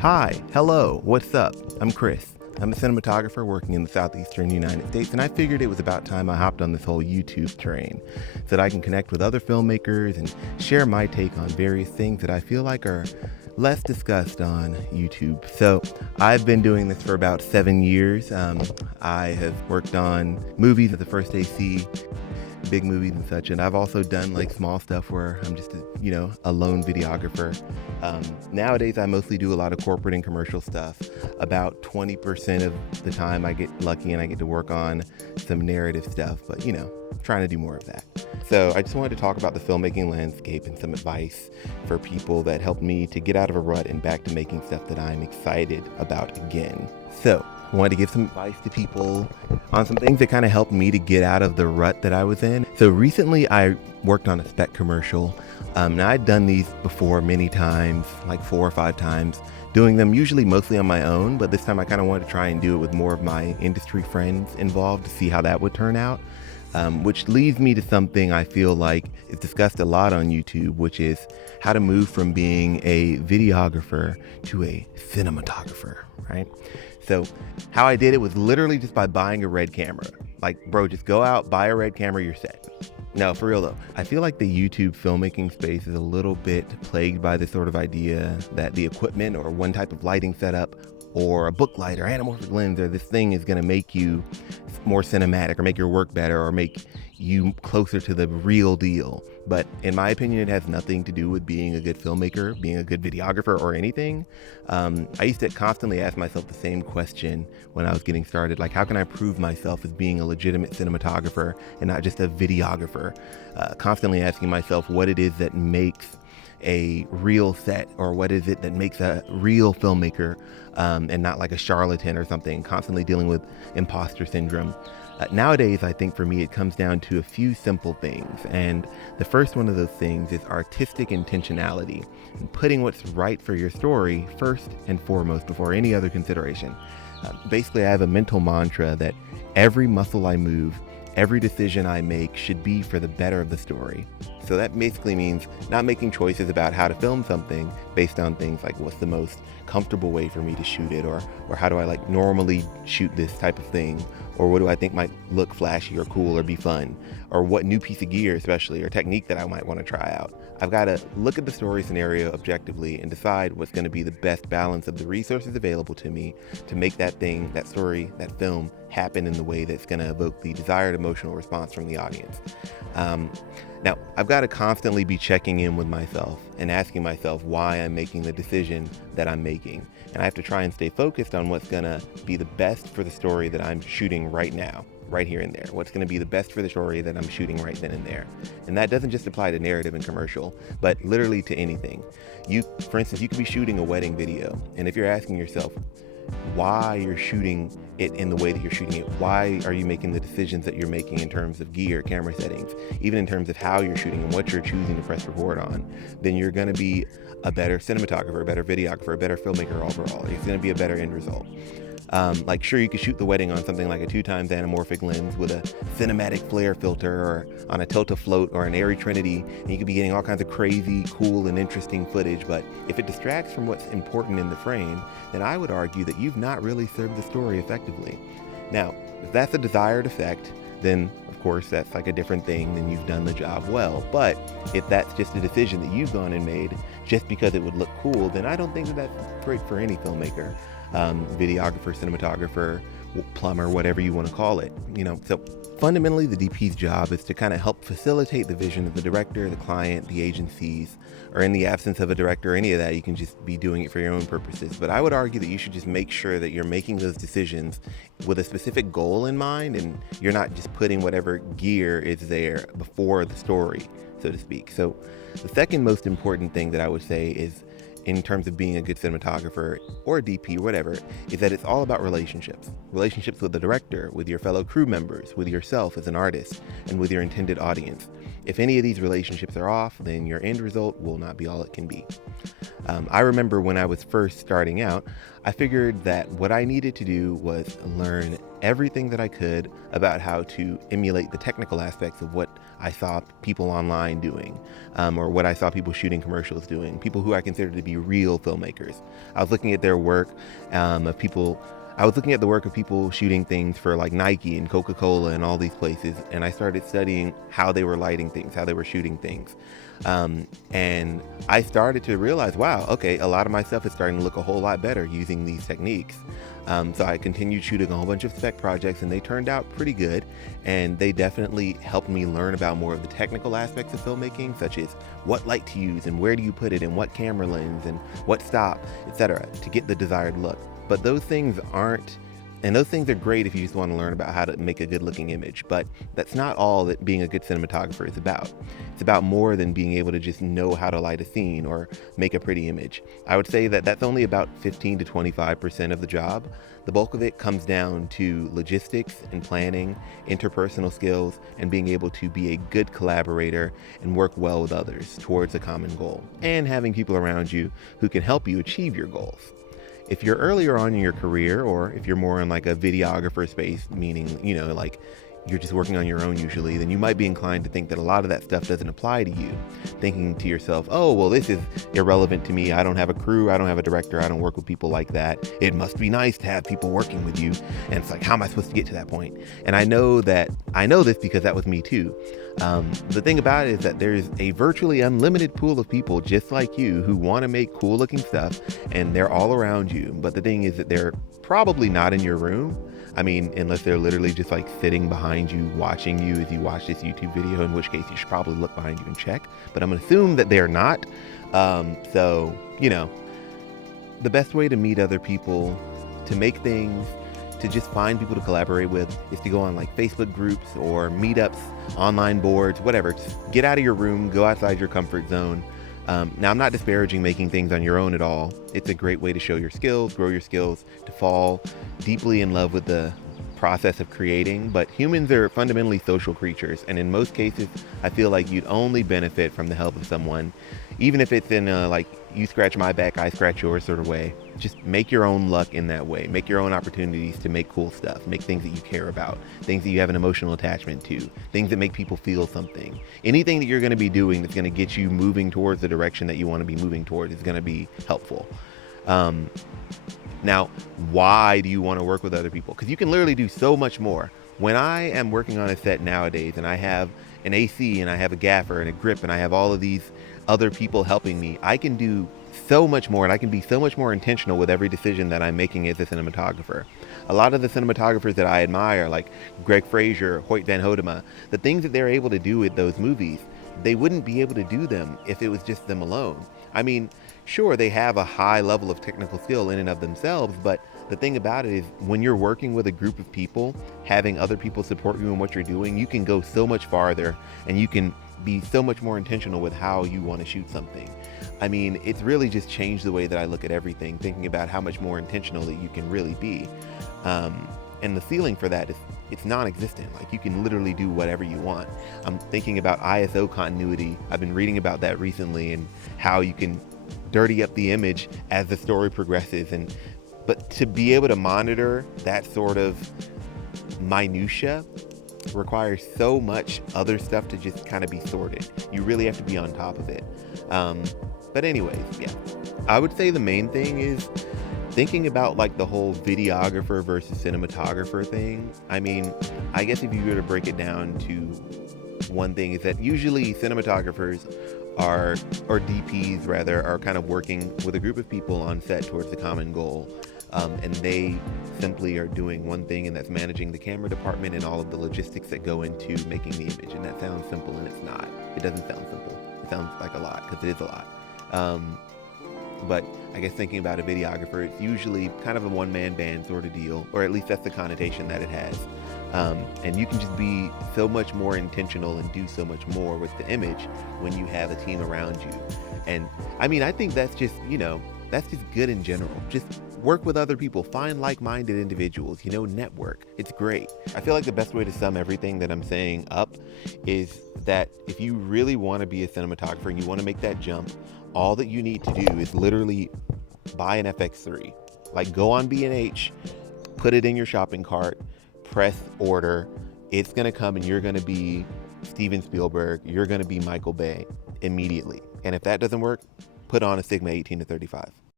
Hi, hello, what's up? I'm Chris. I'm a cinematographer working in the southeastern United States, and I figured it was about time I hopped on this whole YouTube train so that I can connect with other filmmakers and share my take on various things that I feel like are less discussed on YouTube. So I've been doing this for about 7 years. I have worked on movies at the First AC, big movies and such, and I've also done like small stuff where I'm just a lone videographer. Nowadays I mostly do a lot of corporate and commercial stuff. About 20% of the time I get lucky and I get to work on some narrative stuff, but trying to do more of that. So I just wanted to talk about the filmmaking landscape and some advice for people that helped me to get out of a rut and back to making stuff that I'm excited about again. So I wanted to give some advice to people on some things that kind of helped me to get out of the rut that I was in. So recently I worked on a spec commercial. Now I'd done these before many times, like 4 or 5 times, doing them usually mostly on my own, but this time I kind of wanted to try and do it with more of my industry friends involved to see how that would turn out. Which leads me to something I feel like is discussed a lot on YouTube, which is how to move from being a videographer to a cinematographer, right? So how I did it was literally just by buying a red camera. Like, bro, just go out, buy a red camera, you're set. No, for real though, I feel like the YouTube filmmaking space is a little bit plagued by this sort of idea that the equipment or one type of lighting setup or a book light or anamorphic lens or this thing is going to make you more cinematic or make your work better or make you closer to the real deal. But in my opinion, it has nothing to do with being a good filmmaker, being a good videographer or anything. I used to constantly ask myself the same question when I was getting started, like how can I prove myself as being a legitimate cinematographer and not just a videographer? Constantly asking myself what it is that makes a real set, or what is it that makes a real filmmaker and not like a charlatan or something, constantly dealing with imposter syndrome. Nowadays, I think for me, it comes down to a few simple things. And the first one of those things is artistic intentionality and putting what's right for your story first and foremost before any other consideration. Basically, I have a mental mantra that every muscle I move, every decision I make should be for the better of the story. So that basically means not making choices about how to film something based on things like what's the most comfortable way for me to shoot it, or how do I like normally shoot this type of thing, or what do I think might look flashy or cool or be fun, or what new piece of gear especially or technique that I might want to try out. I've got to look at the story scenario objectively and decide what's going to be the best balance of the resources available to me to make that thing, that story, that film happen in the way that's going to evoke the desired emotional response from the audience. Now, I've got to constantly be checking in with myself and asking myself why I'm making the decision that I'm making. And I have to try and stay focused on what's going to be the best for the story that I'm shooting right now, right here and there. What's going to be the best for the story that I'm shooting right then and there. And that doesn't just apply to narrative and commercial, but literally to anything. For instance, you could be shooting a wedding video, and if you're asking yourself why you're shooting it in the way that you're shooting it, why are you making the decisions that you're making in terms of gear, camera settings, even in terms of how you're shooting and what you're choosing to press record on, then you're going to be a better cinematographer, a better videographer, a better filmmaker overall. It's going to be a better end result. Like sure, you could shoot the wedding on something like a 2x anamorphic lens with a cinematic flare filter, or on a tilt-a-float or an airy trinity, and you could be getting all kinds of crazy, cool, and interesting footage. But if it distracts from what's important in the frame, then I would argue that you've not really served the story effectively. Now, if that's a desired effect, then of course that's like a different thing, then you've done the job well. But if that's just a decision that you've gone and made just because it would look cool, then I don't think that that's great for any filmmaker. Videographer, cinematographer, plumber, whatever you want to call it. So fundamentally the DP's job is to kind of help facilitate the vision of the director, the client, the agencies, or in the absence of a director or any of that, you can just be doing it for your own purposes. But I would argue that you should just make sure that you're making those decisions with a specific goal in mind, and you're not just putting whatever gear is there before the story, so to speak. So the second most important thing that I would say is, in terms of being a good cinematographer or a DP or whatever, is that it's all about relationships. Relationships with the director, with your fellow crew members, with yourself as an artist, and with your intended audience. If any of these relationships are off, then your end result will not be all it can be. I remember when I was first starting out, I figured that what I needed to do was learn everything that I could about how to emulate the technical aspects of what I saw people online doing, or what I saw people shooting commercials doing, people who I consider to be real filmmakers. I was looking at their work I was looking at the work of people shooting things for like Nike and Coca-Cola and all these places, and I started studying how they were lighting things, how they were shooting things. And I started to realize, wow, okay, a lot of my stuff is starting to look a whole lot better using these techniques. So I continued shooting a whole bunch of spec projects, and they turned out pretty good. And they definitely helped me learn about more of the technical aspects of filmmaking, such as what light to use and where do you put it and what camera lens and what stop, etc., to get the desired look. But those things are great if you just want to learn about how to make a good looking image, but that's not all that being a good cinematographer is about. It's about more than being able to just know how to light a scene or make a pretty image. I would say that that's only about 15 to 25% of the job. The bulk of it comes down to logistics and planning, interpersonal skills, and being able to be a good collaborator and work well with others towards a common goal, and having people around you who can help you achieve your goals. If you're earlier on in your career, or if you're more in like a videographer space, meaning, like you're just working on your own usually, then you might be inclined to think that a lot of that stuff doesn't apply to you. Thinking to yourself, oh, well, this is irrelevant to me. I don't have a crew. I don't have a director. I don't work with people like that. It must be nice to have people working with you. And it's like, how am I supposed to get to that point? And I know this because that was me too. The thing about it is that there's a virtually unlimited pool of people just like you who want to make cool looking stuff, and they're all around you. But the thing is that they're probably not in your room. I mean, unless they're literally just like sitting behind you, watching you as you watch this YouTube video, in which case you should probably look behind you and check. But I'm going to assume that they're not. So, the best way to meet other people, to make things, to just find people to collaborate with is to go on like Facebook groups or meetups, online boards, whatever. Just get out of your room, go outside your comfort zone. Now, I'm not disparaging making things on your own at all. It's a great way to show your skills, grow your skills, to fall deeply in love with the process of creating. But humans are fundamentally social creatures, and in most cases, I feel like you'd only benefit from the help of someone, even if it's in a like you scratch my back, I scratch yours sort of way. Just make your own luck in that way. Make your own opportunities to make cool stuff, make things that you care about, things that you have an emotional attachment to, things that make people feel something. Anything that you're going to be doing that's going to get you moving towards the direction that you want to be moving towards is going to be helpful. Now, why do you want to work with other people? Because you can literally do so much more. When I am working on a set nowadays and I have an AC and I have a gaffer and a grip and I have all of these other people helping me, I can do so much more, and I can be so much more intentional with every decision that I'm making as a cinematographer. A lot of the cinematographers that I admire, like Greg Fraser, Hoyt Van Hodema, the things that they're able to do with those movies, they wouldn't be able to do them if it was just them alone. I mean, sure, they have a high level of technical skill in and of themselves, but the thing about it is when you're working with a group of people, having other people support you in what you're doing, you can go so much farther, and you can be so much more intentional with how you want to shoot something. I mean, it's really just changed the way that I look at everything, thinking about how much more intentional that you can really be. And the ceiling for that is it's non-existent. Like, you can literally do whatever you want. I'm thinking about ISO continuity. I've been reading about that recently, and how you can dirty up the image as the story progresses. But to be able to monitor that sort of minutia requires so much other stuff to just kind of be sorted. You really have to be on top of it. But anyways, yeah, I would say the main thing is thinking about like the whole videographer versus cinematographer thing. I mean, I guess if you were to break it down to one thing, is that usually cinematographers or DPs rather, are kind of working with a group of people on set towards the common goal. And they simply are doing one thing, and that's managing the camera department and all of the logistics that go into making the image. And that sounds simple, and it's not. It doesn't sound simple. It sounds like a lot, because it is a lot. But I guess thinking about a videographer, it's usually kind of a one-man band sort of deal, or at least that's the connotation that it has. And you can just be so much more intentional and do so much more with the image when you have a team around you. And I mean, I think that's just, that's just good in general. Just work with other people, find like-minded individuals, network. It's great. I feel like the best way to sum everything that I'm saying up is that if you really want to be a cinematographer and you want to make that jump, all that you need to do is literally buy an FX3. Like, go on B&H, put it in your shopping cart, press order. It's going to come and you're going to be Steven Spielberg. You're going to be Michael Bay immediately. And if that doesn't work, put on a Sigma 18 to 35.